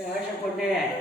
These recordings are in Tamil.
யோசனை பொண்ணு எங்க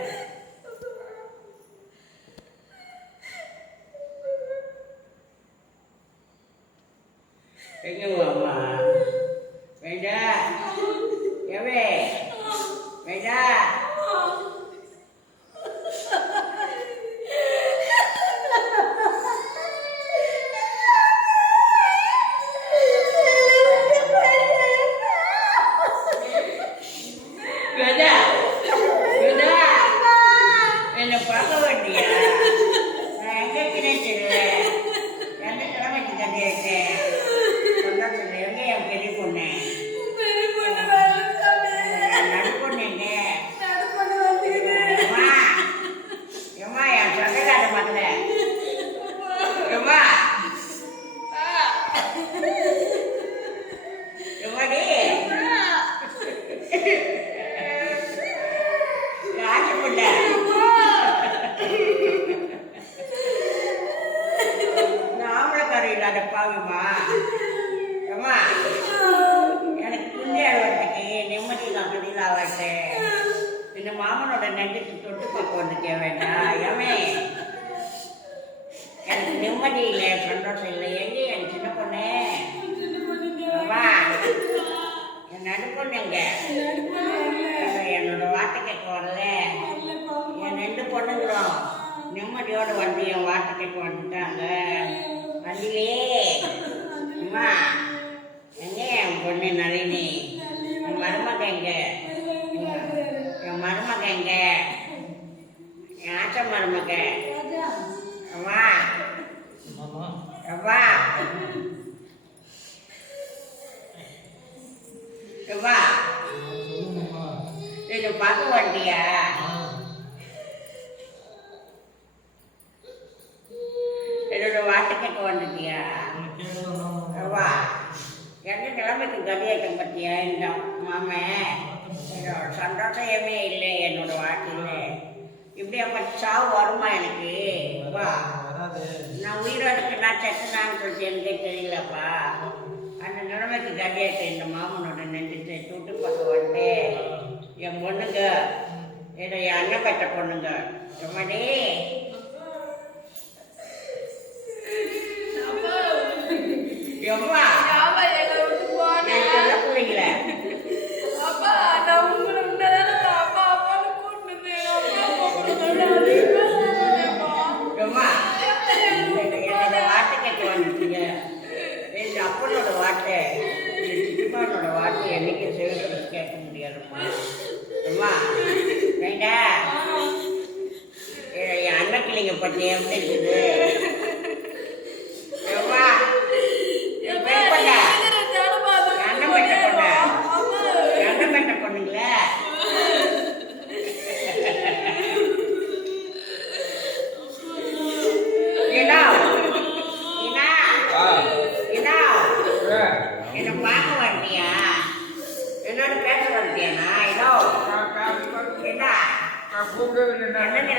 தொழில் இந்த மாமனோட நெஞ்சுக்கு தொட்டு பார்க்க வந்துட்டே வேண்டாம் ஏமே எனக்கு நிம்மதி இல்லை சந்தோஷம் இல்லை எங்க என் சின்ன பொண்ணு? அம்மா என் நடுப்பொண்ணுங்க என்னோட வார்த்தை கேட்க வரல. என் ரெண்டு பொண்ணுங்களும் நிம்மதியோட வந்து என் வார்த்தை கேட்க வந்துட்டாங்க. வண்டிலே அம்மா எங்க என் பொண்ணு நளினி? என் மருமக எங்க என் மருமக எங்க நமக்கு அம்மா அப்பா அப்பா இது பார்க்க வண்டியா என்னோட வாட்டு வந்துட்டியா அப்பா எங்க கிழமைக்கு கதியாட்டம் பத்தியா இந்த மாமன் என்னோட சந்தோஷமே இல்லை என்னோட வாழ்க்கையில இப்படி அப்ப சாவு வருமா எனக்கு? வா. நான் உயிரோட இருக்குன்னா செத்துனான்னு சொல்லிட்டு எனக்கே தெரியலப்பா. அந்த நிலைமைக்கு கதியாட்டம் இந்த மாமனோட நெஞ்சிட்டு துட்டு பக்கம் வந்து என் பொண்ணுங்க ஏதோ என் அண்ணன் பெற்ற பொண்ணுங்க. எம்மாடி? எம்மா நான் சொல்ல பிள்ளைங்களே எம்மா என்னோட வார்த்தை கேட்க வந்துட்டீங்க எங்க அப்பனோட வார்த்தை என் சித்தப்பானோட வார்த்தை என்னைக்கும் செவிக்கிறது கேட்க முடியாதும்மா அம்மா வேண்டா என் அண்ணன் பிள்ளைங்க பற்றி எப்படி இருக்குது அம்மா என் பேர் பண்ண அண்ணன் பெற்ற பொண்ணு அண்ணன் பெற்ற பொண்ணுங்களே? ஏடா ஏடா ஏடா என்ன பார்க்க வரட்டியா என்னோட பேச வரட்டியாண்ணா ஏதோ ஏடா என்ன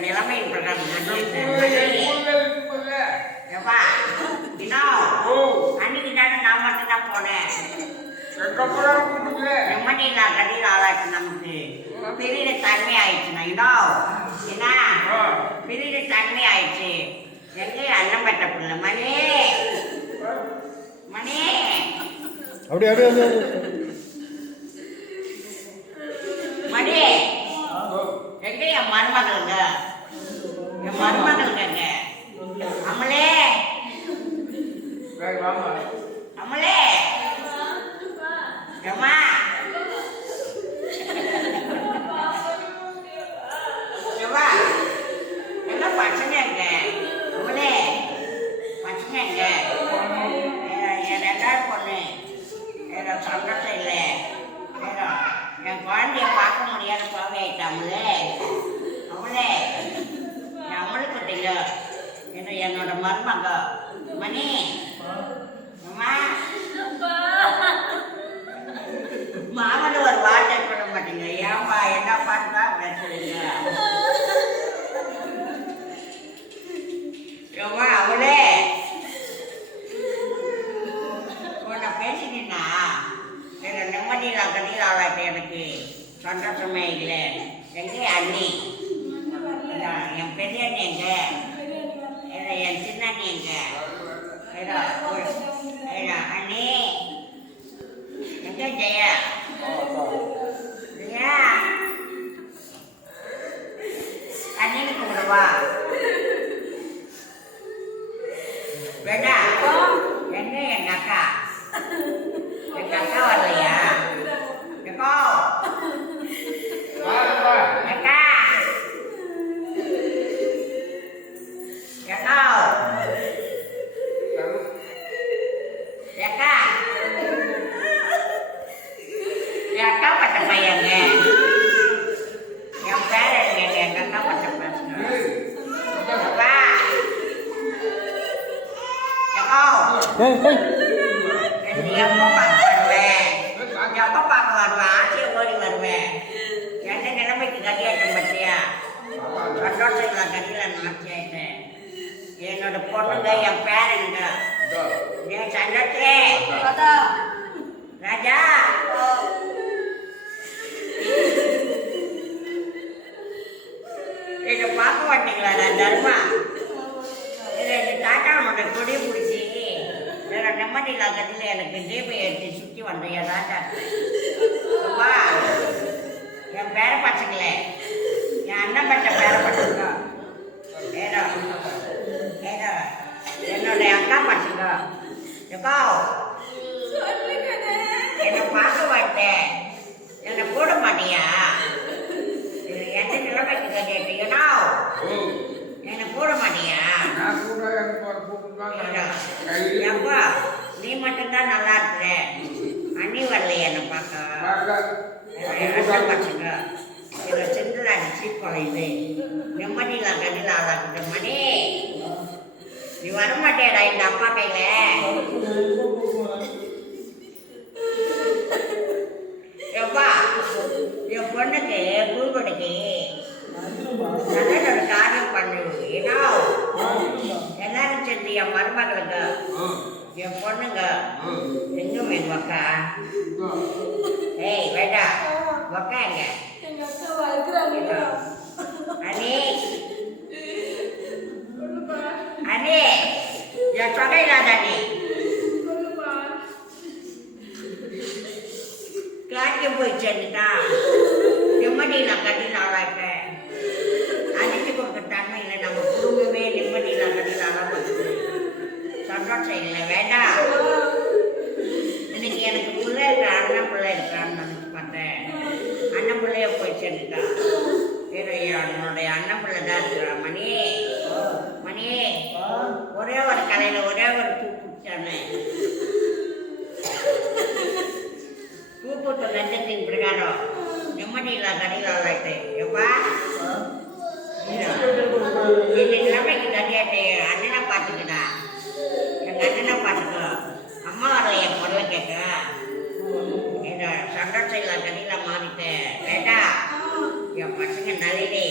நிலைமை பிரகாரம் போயின்னு அன்னைக்கு தானே நான் மட்டும்தான் போனேன் நான் கடையில் ஆளாச்சு நமக்கு பெரிய தன்மை ஆயிடுச்சுண்ணா இன்னும் என்ன பெரிய தன்மை ஆயிடுச்சு. எங்கே அண்ணன் பெற்ற பிள்ளை? மணி. அப்படியே அப்படியே மணி எங்க என் மருமகளுங்க? என் மருமகளுங்க அமலே. குழந்தைய பார்க்க முடியாத குழந்தை ஆயிட்டாமலே? அவளே நம்மளுக்கு அம்மளுக்கு தெரியல ஏதோ என்னோட மருமக. மணி. அம்மா. மாமன் ஒரு வார்த்தை சொல்ல மாட்டீங்க. ஏன்பா என்ன பாட்டுக்கா nhà Thấy rồi, ui anh nè. Nhìn cái gì à Anh nhớ cái cùng rồi bà என் அக்கா பட்ட பையங்க என் பேரன் எங்க எங்க அக்கா பட்ட பசங்க அப்பா எக்கோ ஏய் ஏய் நீ எப்போ பார்க்க வருவேன் எப்போ பார்க்க வருவேன் ஆசையை ஓடி வருவேன் எந்த நிலைமைக்கு கட்டியாட்டம் பற்றியா சந்தோஷங்களா கட்டியில் நாச்சியாயிட்டேன் என்னோட பொண்ணுங்க என் பேரனுங்க என் சந்தோஷே ராஜா இதை பார்க்க மாட்டீங்களா நான் தர்மா இதை இந்த டாட்டா கொடி பிடிச்சி வேற நிம்மதி இல்லாததுல எனக்கு தீபம் ஏற்றி சுற்றி வந்தேன். என் ராஜா அப்பா என் பேர பசங்களே என் அண்ணன் பட்ட பேர பசங்க. ஏதோ ஏதோ என்னுடைய அக்கா பசங்க. எப்போ என்னை பார்க்க மாட்டேன் என்னை போட மாட்டியா? என்ன எந்த நிலைமைக்கு கேட்டீங்கன்னா என்னை போட மாட்டியா எப்பா நீ மட்டும்தான் நல்லா இருக்கிற அண்ணி வரலையே என்னை பார்க்க. பசங்க இதை செஞ்சுதான் சீப்பம் இது. நிம்மதியில கண்ணில் ஆளாக்குது மணி. நீ வர மாட்டேடா இந்த அப்பா கையில. எப்பா என் பொண்ணுக்கு பூங்கொடுக்கு நல்ல ஒரு காரியம் பண்ணு. ஏன்னா எல்லாரும் சேர்ந்து என் மருமகளுக்கு. என் பொண்ணுங்க எங்கும் எங்க அக்கா ஏய் வேண்டா அக்கா எங்க அண்ணி அண்ணி என் சொகையிலாத அண்ணி காய்க்க போய் சேர்ந்துட்டான் நிம்மதியில் கட்டில் ஆளாட்டேன் இருக்கிறான் மணி மணி ஒரே ஒரு கலையில ஒரே ஒரு பூ பிடிச்சானே பூ பூத்த லஞ்சத்தின் பிரகாரம் நிம்மதியில்லா கடையில் ஆளாயிட்டு எப்பா? இந்த நிலைமைக்கு கட்டியாட்டு அண்ணனை பார்த்துக்கடா. எங்க அண்ணனை பார்த்துக்கோ. அம்மா என் பொருளை கேட்க. இந்த இல்லா கடையில் மாறிட்டேன். வேண்டா. என் பசங்க நளினி